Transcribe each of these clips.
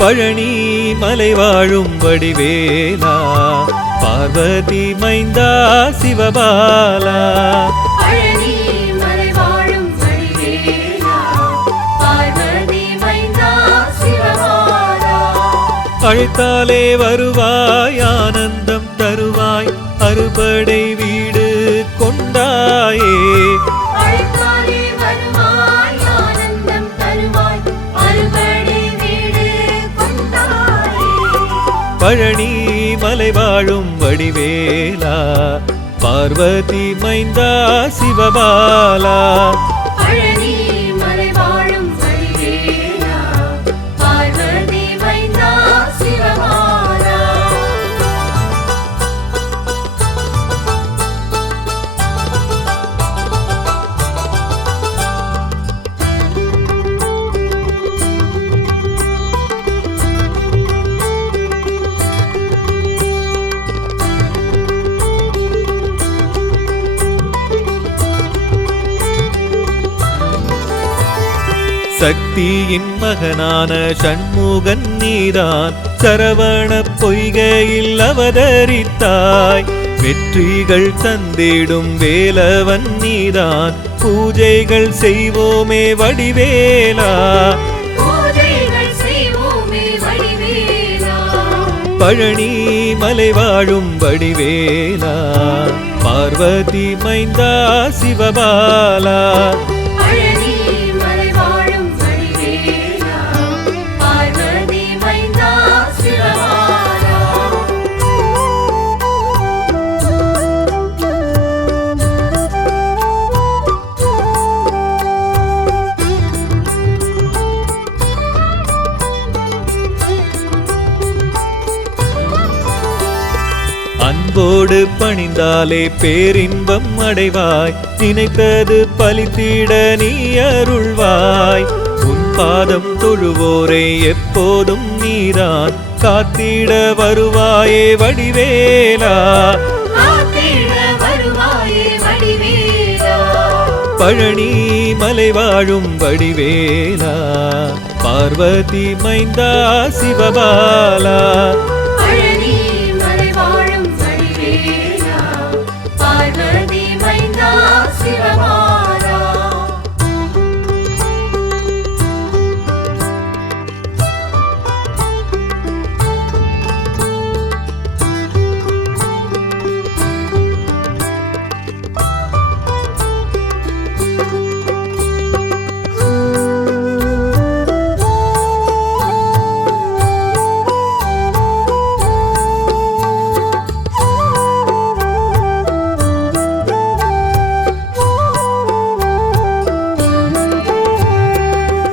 பழனி மலை வாழும் வடிவேலா பார்வதி மைந்தா சிவபாலா பழனி மலை வாழும் வடிவேலா பார்வதி மைந்தா சிவபாலா அழைத்தாலே வருவாய் ஆனந்தம் தருவாய் அறுபடை வீடு கொண்டாயே அழைத்தாலே வருவாய் ஆனந்தம் தருவாய் அறுபடை வீடு கொண்டாயே பழனி மலை வாழும் வடிவேலா பார்வதி மைந்தா சிவபாலா பழனி மலை வாழும் வடிவேலா பார்வதி மைந்தா சிவபாலா சக்தியின் மகனான சண்முகன் நீதான் சரவண பொய்கையில் அவதரித்தாய் வெற்றிகள் தந்திடும் வேலவன் நீதான் பூஜைகள் செய்வோமே வடிவேலா பூஜைகள் செய்வோமே வடிவேலா பழனி மலை வாழும் வடிவேலா பார்வதி மைந்தா சிவபாலா பழனி மலை வாழும் வடிவேலா பார்வதி மைந்தா சிவபாலா அன்போடு பணிந்தாலே பேரின்பம் அடைவாய் நினைத்தது பலித்திட நீ அருள்வாய் உன் பாதம் தொழுவோரை எப்போதும் நீதான் காத்திட வருவாயே வடிவேலா காத்திட வருவாயே வடிவேலா பழனி மலை வாழும் வடிவேலா பார்வதி மைந்தா சிவபாலா பழனி மலை வாழும் வடிவேலா பார்வதி மைந்தா சிவபாலா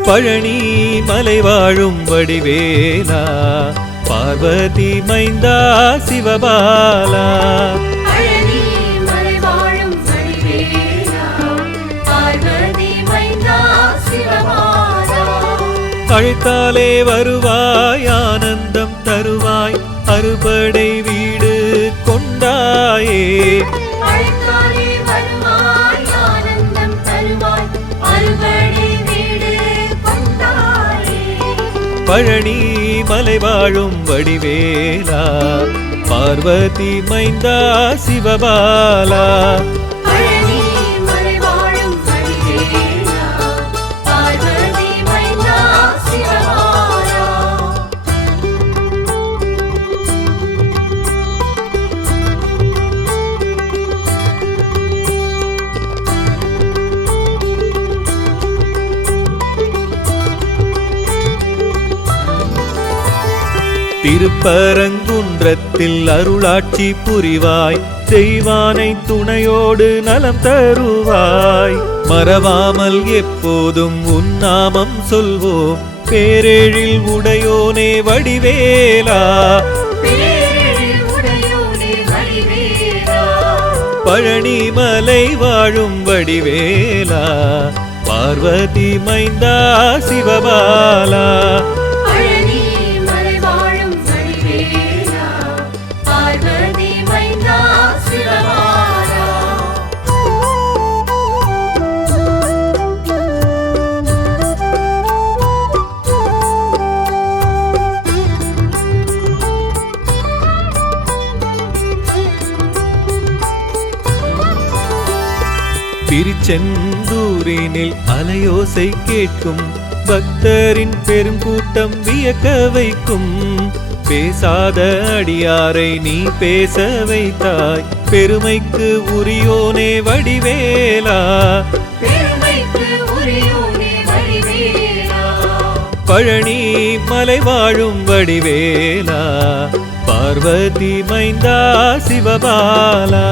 பழனி மலை வாழும் வடிவேலா பார்வதி மைந்தா சிவபாலா பழனி மலை வாழும் வடிவேலா பார்வதி மைந்தா சிவபாலா அழைத்தாலே வருவாய் ஆனந்தம் தருவாய் அறுபடை வீடு கொண்டாயே அழைத்தாலே வருவாய் ஆனந்தம் தருவாய் அறுபடை வீடு கொண்டாயே பழனி மலை வாழும் வடிவேலா பார்வதி மைந்தா சிவபாலா பழனி மலை வாழும் வடிவேலா பார்வதி மைந்தா சிவபாலா திருப்பரங்குன்றத்தில் அருளாட்சி புரிவாய் செய்வானை துணையோடு நலம் தருவாய் மறவாமல் எப்போதும் உன் நாமம் சொல்வோம் பேரெழில் உடையோனே வடிவேலா பேரில் உடையோனே வடிவேலா பழனி மலை வாழும் வடிவேலா பார்வதி மைந்தா சிவபாலா பழனி மலை வாழும் வடிவேலா பார்வதி மைந்தா சிவபாலா திருச்செந்தூரினில் அலையோசை கேட்கும் பக்தரின் பெருங்கூட்டம் வியக்க வைக்கும் பேசாத அடியாரை நீ பேச வைத்தாய் பெருமைக்கு உரியோனே வடிவேலா பெருமைக்கு உரியோனே வடிவேலா பழனி மலை வாழும் வடிவேலா பார்வதி மைந்தா சிவபாலா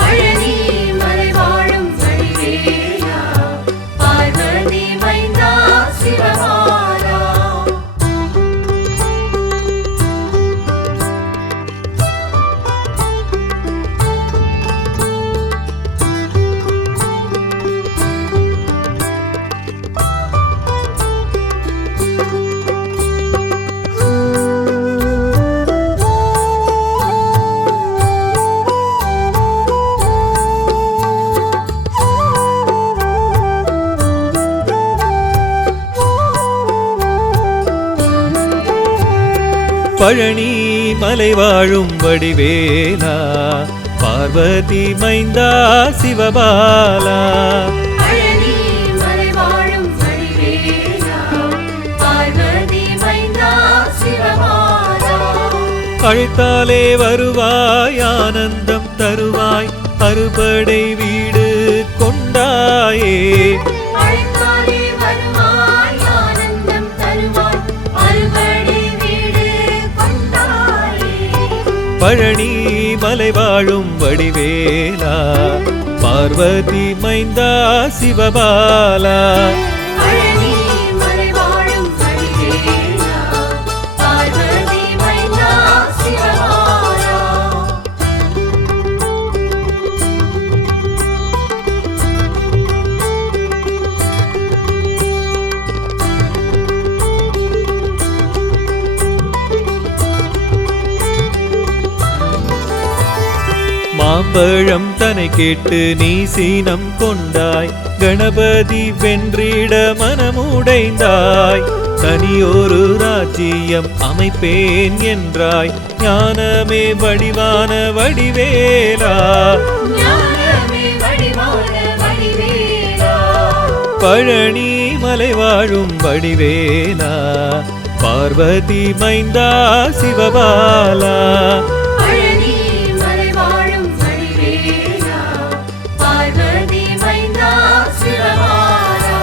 பழனி மலை வாழும் வடிவேலா பார்வதி மைந்தா சிவபாலா பழனி மலை வாழும் வடிவேலா பார்வதி மைந்தா சிவபாலா பழனி மலை வாழும் வடிவேலா பார்வதி மைந்தா சிவபாலா அழைத்தாலே வருவாய் ஆனந்தம் தருவாய் அறுபடை வீடு கொண்டாயே அழைத்தாலே வருவாய் ஆனந்தம் தருவாய் அறுபடை வீடு கொண்டாயே பழனி மலை வாழும் வடிவேலா பார்வதி மைந்தா சிவபாலா பழனி மலை வாழும் வடிவேலா பார்வதி மைந்தா சிவபாலா மாம்பழம் தனை கேட்டு நீ சீனம் கொண்டாய் கணபதி வென்றிட மனமுடைந்தாய் தனியொரு ராஜ்யம் அமைப்பேன் என்றாய் ஞானமே வடிவான வடிவேலா ஞானமே வடிவான வடிவேலா பழனி மலை வாழும் வடிவேலா பார்வதி மைந்தா சிவபாலா பழனி மலை வாழும் வடிவேலா பார்வதி மைந்தா சிவபாலா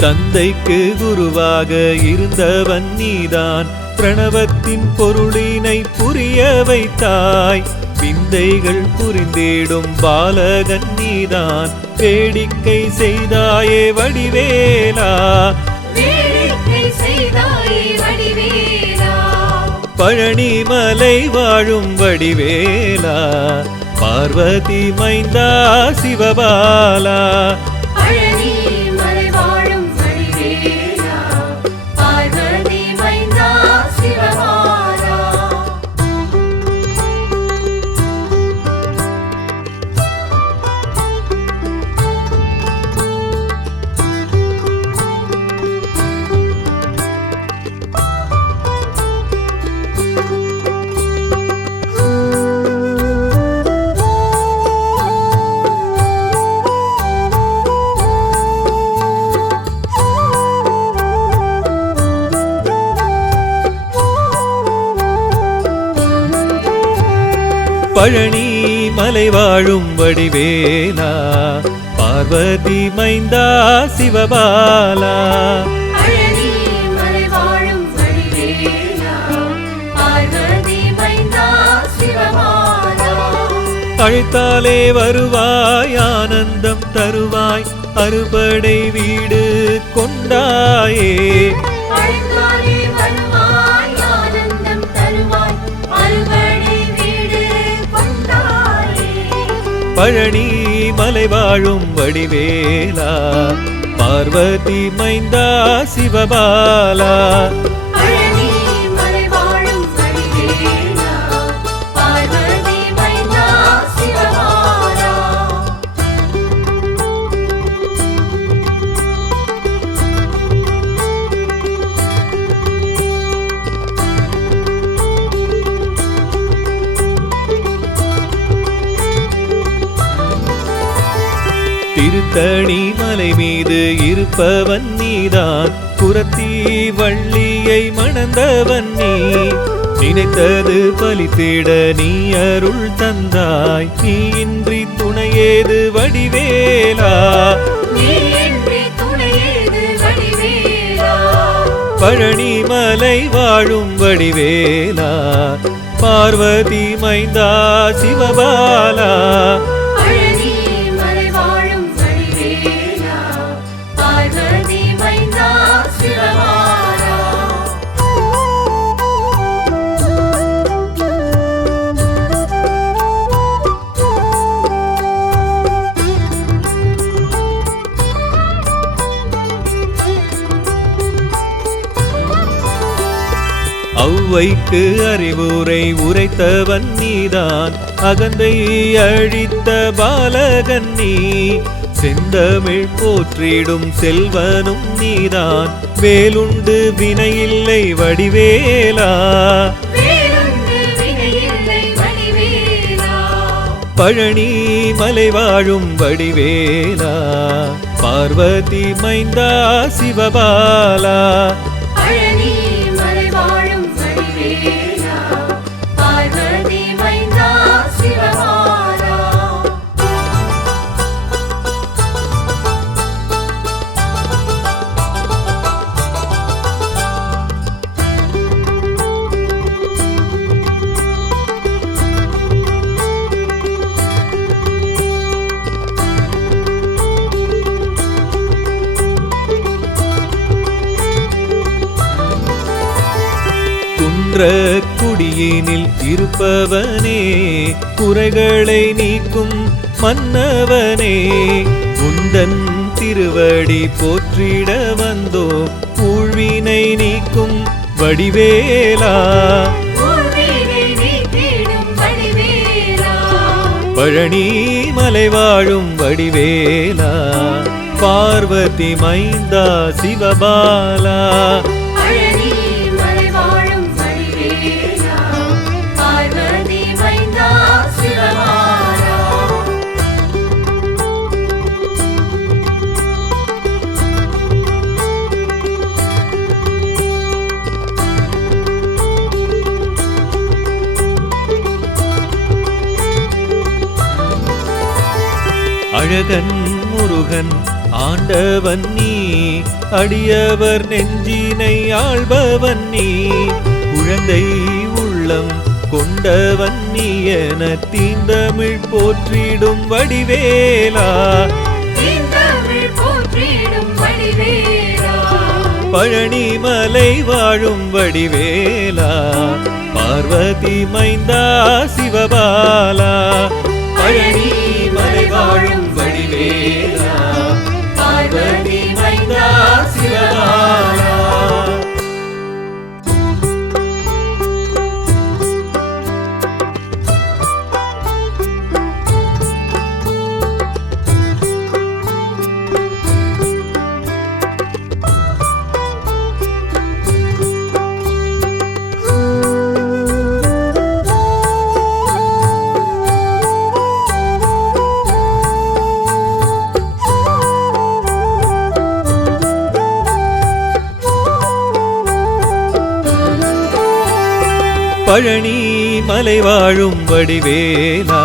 தந்தைக்கு குருவாக இருந்தவன் நீதான் பிரணவத்தின் பொருளினை புரிய வைத்தாய் விந்தைகள் புரிந்திடும் பாலகன் நீதான் வேடிக்கை செய்தாயே வடிவேலா வேடிக்கை செய்தாயே வடிவேலா பழனி மலை வாழும் வடிவேலா பார்வதி மைந்தா சிவபாலா பழனி மலை வாழும் வடிவேலா பார்வதி மைந்தா சிவபாலா பழனி மலை வாழும் வடிவேலா பார்வதி மைந்தா சிவபாலா பழனி மலை வாழும் வடிவேலா பார்வதி மைந்தா சிவபாலா அழைத்தாலே வருவாய் ஆனந்தம் தருவாய் அறுபடை வீடு கொண்டாயே அழைத்தாலே வருவாய் ஆனந்தம் தருவாய் அறுபடை வீடு கொண்டாயே பழனி மலை வாழும் வடிவேலா பார்வதி மைந்தா சிவபாலா பழனி மலை வாழும் வடிவேலா பார்வதி மைந்தா சிவபாலா திருத்தணி மலை மீது இருப்பவன் நீதான், புறத்தீ வள்ளியை மணந்தவன் நீ. நினைத்தது பலித்திட நீ அருள் தந்தாய், நீ இன்றி துணையேது வடிவேலா. பழனி மலை வாழும் வடிவேலா, பார்வதி மைந்தா சிவபாலா. ஔவைக்கு அறிவுரை உரைத்தவன் நீதான், அகந்தை அழித்த பாலகன் நீ. செந்தமிழ் போற்றிடும் செல்வனும் நீதான், வேலுண்டு வினையில்லை வடிவேலா. பழனி மலை வாழும் வடிவேலா, பார்வதி மைந்தா சிவபாலா. குடியினில் இருப்பவனே, குறைகளை நீக்கும் மன்னவனே. உந்தன் திருவடி போற்றிட வந்தோ, ஊழ்வினை நீக்கும் வடிவேலா. பழனி மலை வாழும் வடிவேலா, பார்வதி மைந்தா சிவபாலா. அழகன் முருகன் ஆண்டவன் நீ, அடியவர் நெஞ்சினை ஆள்பவன் நீ. குழந்தை உள்ளம் கொண்டவன் நீ என தீந்தமிழ் போற்றிடும் வடிவேலா. பழனி மலை வாழும் வடிவேலா, பார்வதி மைந்தா சிவபாலா. பழனி மலை வாழும் வடிவேலா, பார்வதி மைந்தா சிவபாலா. பழனி மலை வாழும் வடிவேலா,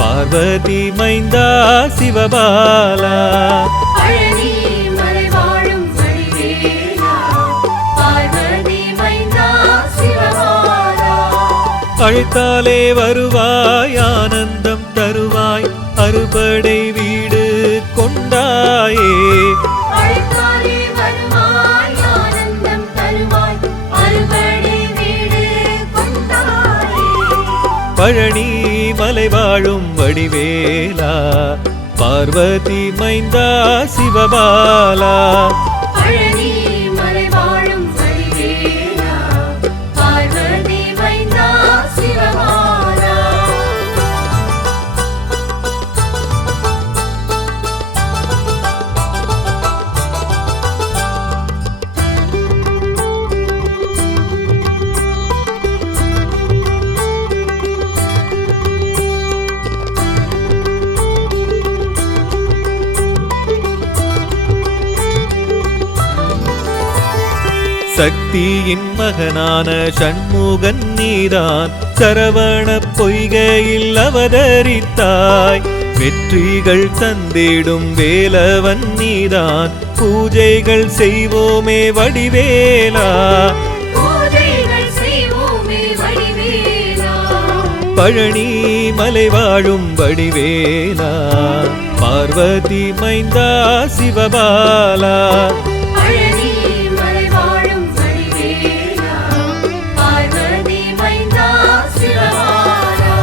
பார்வதி மைந்தா சிவபாலா. பழனி மலை வாழும் வடிவேலா, பார்வதி மைந்தா சிவபாலா. அழைத்தாலே வருவாய், ஆனந்தம் தருவாய், அறுபடை வீடு கொண்டாயே. அழைத்தாலே வருவாய், ஆனந்தம் தருவாய், அறுபடை வீடு கொண்டாயே. பழனி மலை வாழும் வடிவேலா, பார்வதி மைந்தா சிவபாலா. பழனி மலை வாழும் வடிவேலா, பார்வதி மைந்தா சிவபாலா. சக்தியின் மகனான சண்முகன் நீதான் சரவண பொய்கையில் அவதரித்தாய். வெற்றிகள் தந்திடும் வேலவன் நீதான் பூஜைகள் செய்வோமே வடிவேலா. பூஜைகள் செய்வோமே வடிவேலா. பழனி மலை வாழும் வடிவேலா, பார்வதி மைந்தா சிவபாலா. பழனி மலை வாழும் வடிவேலா, பார்வதி மைந்தா சிவபாலா.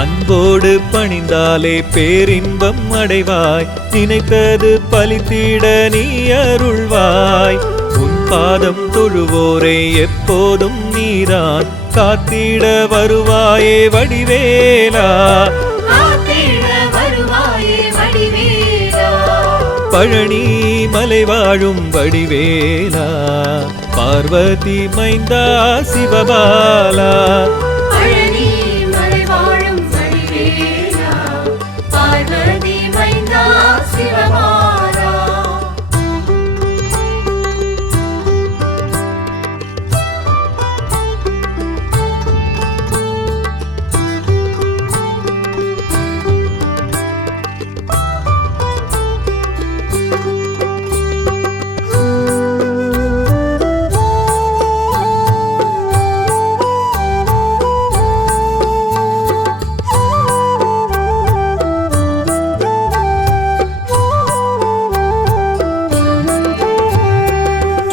அன்போடு பணிந்தாலே பேரின்பம் அடைவாய். நினைத்தது பலித்திட நீ அருள்வாய். உன் பாதம் தொழுவோரை எப்போதும் நீதான் காத்திட வருவாயே வடிவேலா. காத்திட வருவாயே வடிவேலா. பழனி மலை வாழும் வடிவேலா, பார்வதி மைந்தா சிவபாலா. பழனி மலை வாழும் வடிவேலா, பார்வதி மைந்தா சிவபாலா.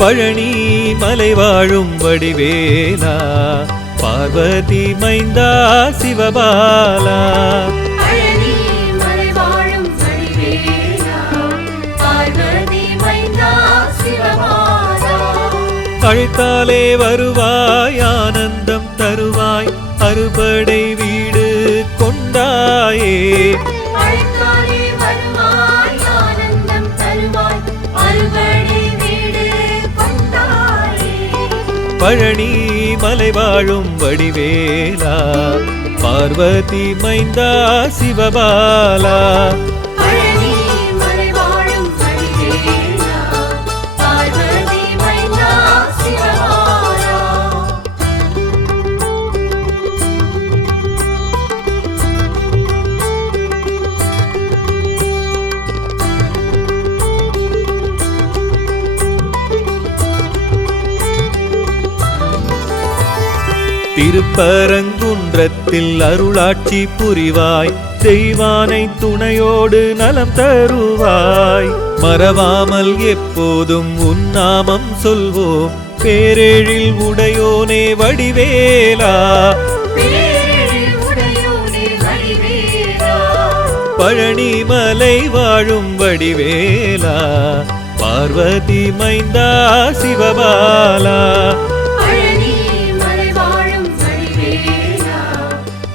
பழனி மலை வாழும் வடிவேலா, பார்வதி மைந்தா சிவபாலா. பழனி மலை வாழும் வடிவேலா, பார்வதி மைந்தா சிவபாலா. அழைத்தாலே வருவாய், ஆனந்தம் தருவாய், அறுபடை வீடு கொண்டாயே. அழைத்தாலே வருவாய், ஆனந்தம் தருவாய், அறுபடை வீடு கொண்டாயே. பழனி மலை வாழும் வடிவேலா, பார்வதி மைந்தா சிவபாலா. பழனி மலை வாழும் வடிவேலா, பார்வதி மைந்தா சிவபாலா. திருப்பரங்குன்றத்தில் அருளாட்சி புரிவாய், தெய்வானை துணையோடு நலம் தருவாய். மறவாமல் எப்போதும் உன் நாமம் சொல்வோம், பேரெழில் உடையோனே வடிவேலா. பேரெழில் உடையோனே வடிவேலா. பழனி மலை வாழும் வடிவேலா, பார்வதி மைந்தா சிவபாலா. பழனி மலை வாழும் வடிவேலா,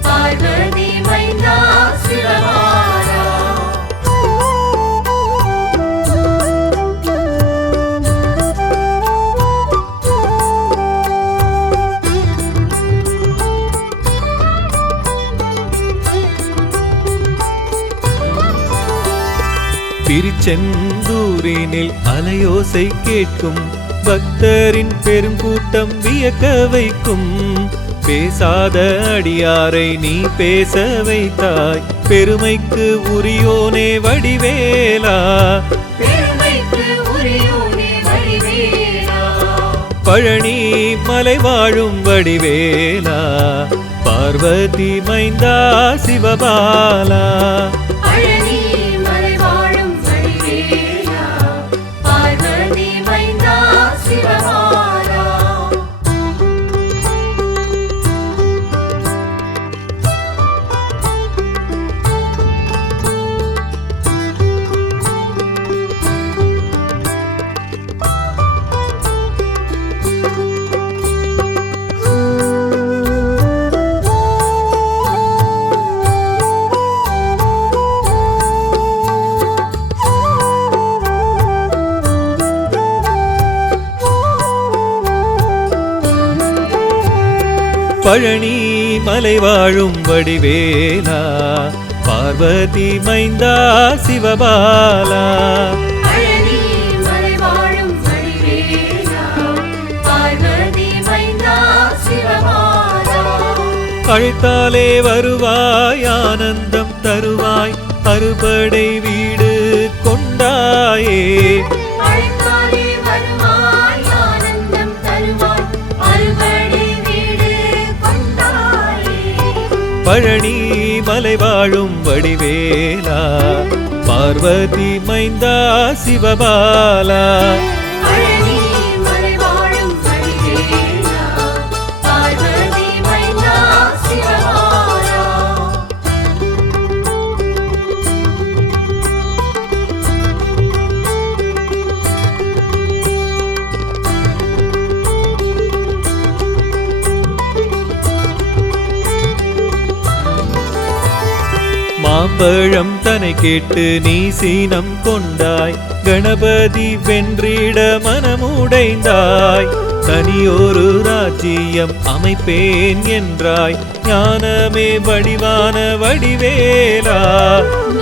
பார்வதி மைந்தா சிவபாலா. திருச்செந்தூரினில் அலையோசை கேட்கும், பக்தரின் பெருங்கூட்டம் வியக்க வைக்கும். பேசாத அடியாரை நீ பேச வைத்தாய், பெருமைக்கு உரியோனே வடிவேலா. பெருமைக்கு உரியோனே வடிவேலா. பழனி மலை வாழும் வடிவேலா, பார்வதி மைந்தா சிவபாலா. பழனி மலை வாழும் வடிவேலா, பார்வதி மைந்தா சிவபாலா. பழனி மலை வாழும் வடிவேலா பார்வதி மைந்தா சிவபாலா பழனி மலை வாழும் வடிவேலா பார்வதி மைந்தா சிவபாலா அழைத்தாலே வருவாய் ஆனந்தம் தருவாய் அறுபடை வீடு கொண்டாயே அழைத்தாலே வருவாய் ஆனந்தம் தருவாய் அறுபடை வீடு கொண்டாயே பழனி மலை வாழும் வடிவேலா பார்வதி மைந்தா சிவபாலா பழனி மலை வாழும் வடிவேலா பார்வதி மைந்தா சிவபாலா மாம்பழம் தனை கேட்டு நீ சீனம் கொண்டாய் கணபதி வென்றிட மனமுடைந்தாய் தனியொரு ராஜ்யம் அமைப்பேன் என்றாய் ஞானமே வடிவான வடிவேலா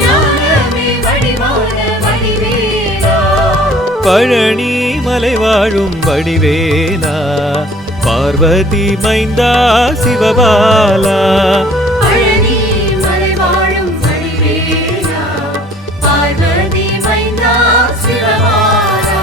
ஞானமே வடிவான வடிவேலா பழனி மலை வாழும் வடிவேலா பார்வதி மைந்தா சிவபாலா பழனி மலை வாழும் வடிவேலா பார்வதி மைந்தா சிவபாலா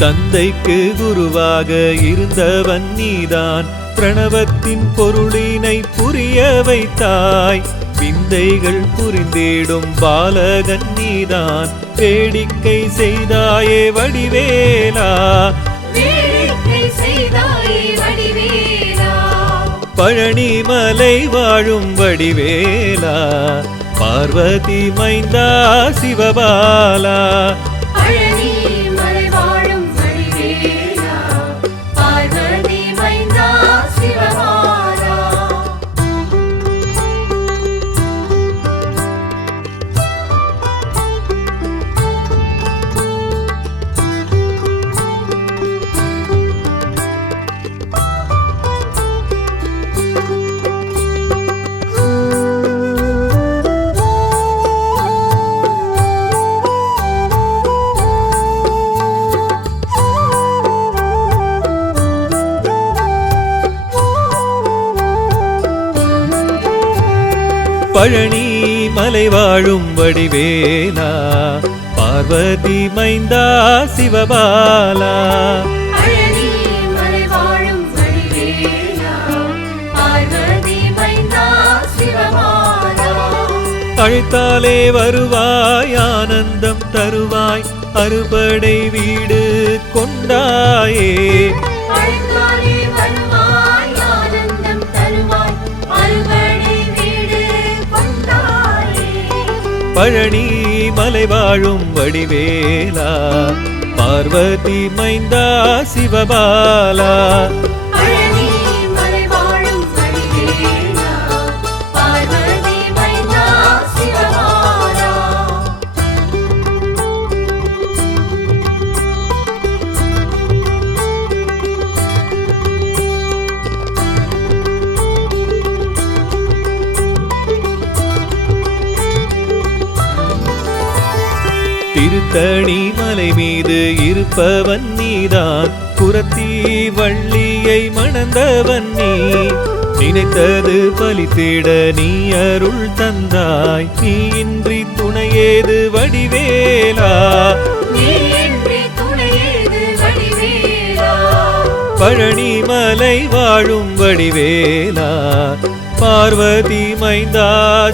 தந்தைக்கு குருவாக இருந்தவன் நீதான் பிரணவத்தின் பொருளினை புரிய வைத்தாய் விந்தைகள் புரிந்திடும் பாலகன் நீதான் வேடிக்கை செய்தாயே வடிவேலா வேடிக்கை செய்தாயே வடிவேலா பழனி மலை வாழும் வடிவேலா பார்வதி மைந்தா சிவபாலா பழனி மலை வாழும் வடிவேலா பார்வதி மைந்தா சிவபாலா பழனி மலை வாழும் வடிவேலா பார்வதி மைந்தா சிவபாலா பழனி மலை வாழும் வடிவேலா பார்வதி மைந்தா சிவபாலா அழைத்தாலே வருவாய் ஆனந்தம் தருவாய் அறுபடை வீடு கொண்டாயே அழைத்தாலே வருவாய் ஆனந்தம் தருவாய் அறுபடை வீடு கொண்டாயே பழனி மலை வாழும் வடிவேலா பார்வதி மைந்தா சிவபாலா பழனி மலை வாழும் வடிவேலா பார்வதி மைந்தா சிவபாலா திருத்தணி மலை மீது இருப்பவன் நீதான் புறத்தி வள்ளியை மணந்தவன் நீ நினைத்தது பலித்திட நீ அருள் தந்தாய் நீ இன்றி துணையேது வடிவேலா நீயின்றி துணையேது வடிவேலா பழனி மலை வாழும் வடிவேலா பார்வதி மைந்தா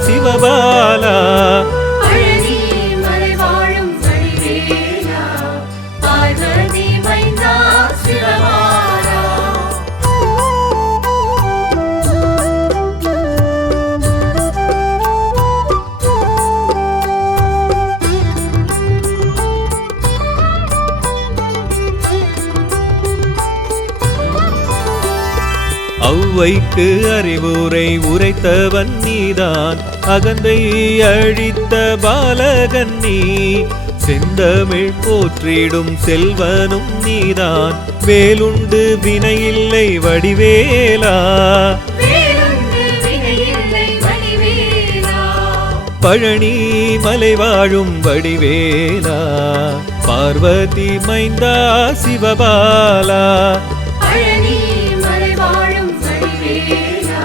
சிவபாலா பழனி மலை வாழும் வடிவேலா பார்வதி மைந்தா சிவபாலா ஔவைக்கு அறிவுரை உரைத்தவன் நீதான், அகந்தை அழித்த பாலகன் நீ. செந்தமிழ் போற்றிடும் செல்வனும் நீதான், வேலுண்டு வினையில்லை வடிவேலா. வேலுண்டு வினையில்லை வடிவேலா. பழனி மலை வாழும் வடிவேலா, பார்வதி மைந்தா சிவபாலா. பழனி மலை வாழும் வடிவேலா,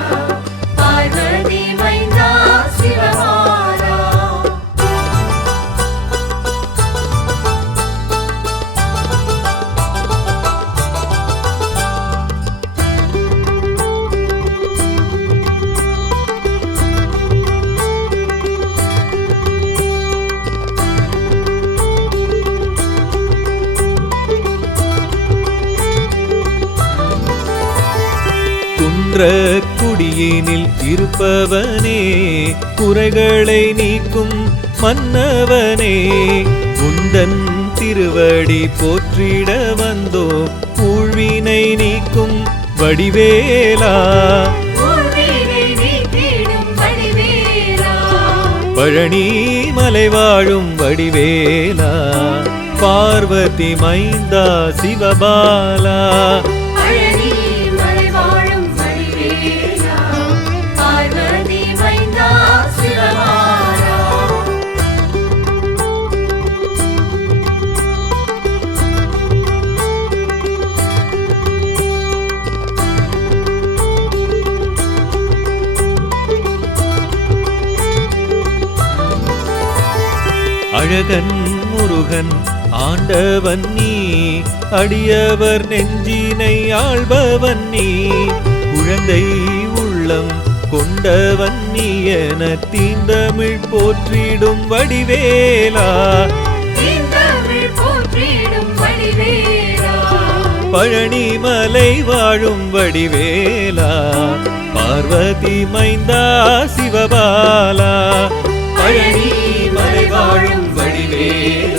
பார்வதி மைந்தா சிவபாலா. குடியினில் இருப்பவனே, குறைகளை நீக்கும் மன்னவனே. உந்தன் திருவடி போற்றிட வந்தோ, ஊழ்வினை நீக்கும் வடிவேலா. ஊழ்வினை நீக்கிடும் வடிவேலா. பழனி மலை வாழும் வடிவேலா, பார்வதி மைந்தா சிவபாலா. பழனி மலை வாழும் வடிவேலா, பார்வதி மைந்தா சிவபாலா. அழகன் முருகன் ஆண்டவன் நீ, அடியவர் நெஞ்சினை ஆள்பவன் நீ. குழந்தை உள்ளம் கொண்டவன் நீ என தீந்தமிழ் போற்றிடும் வடிவேலா. தீந்தமிழ் போற்றிடும் வடிவேலா. பழனி மலை வாழும் வடிவேலா, பார்வதி மைந்தா சிவபாலா. பழனி மலை வாழும் வடிவேலா,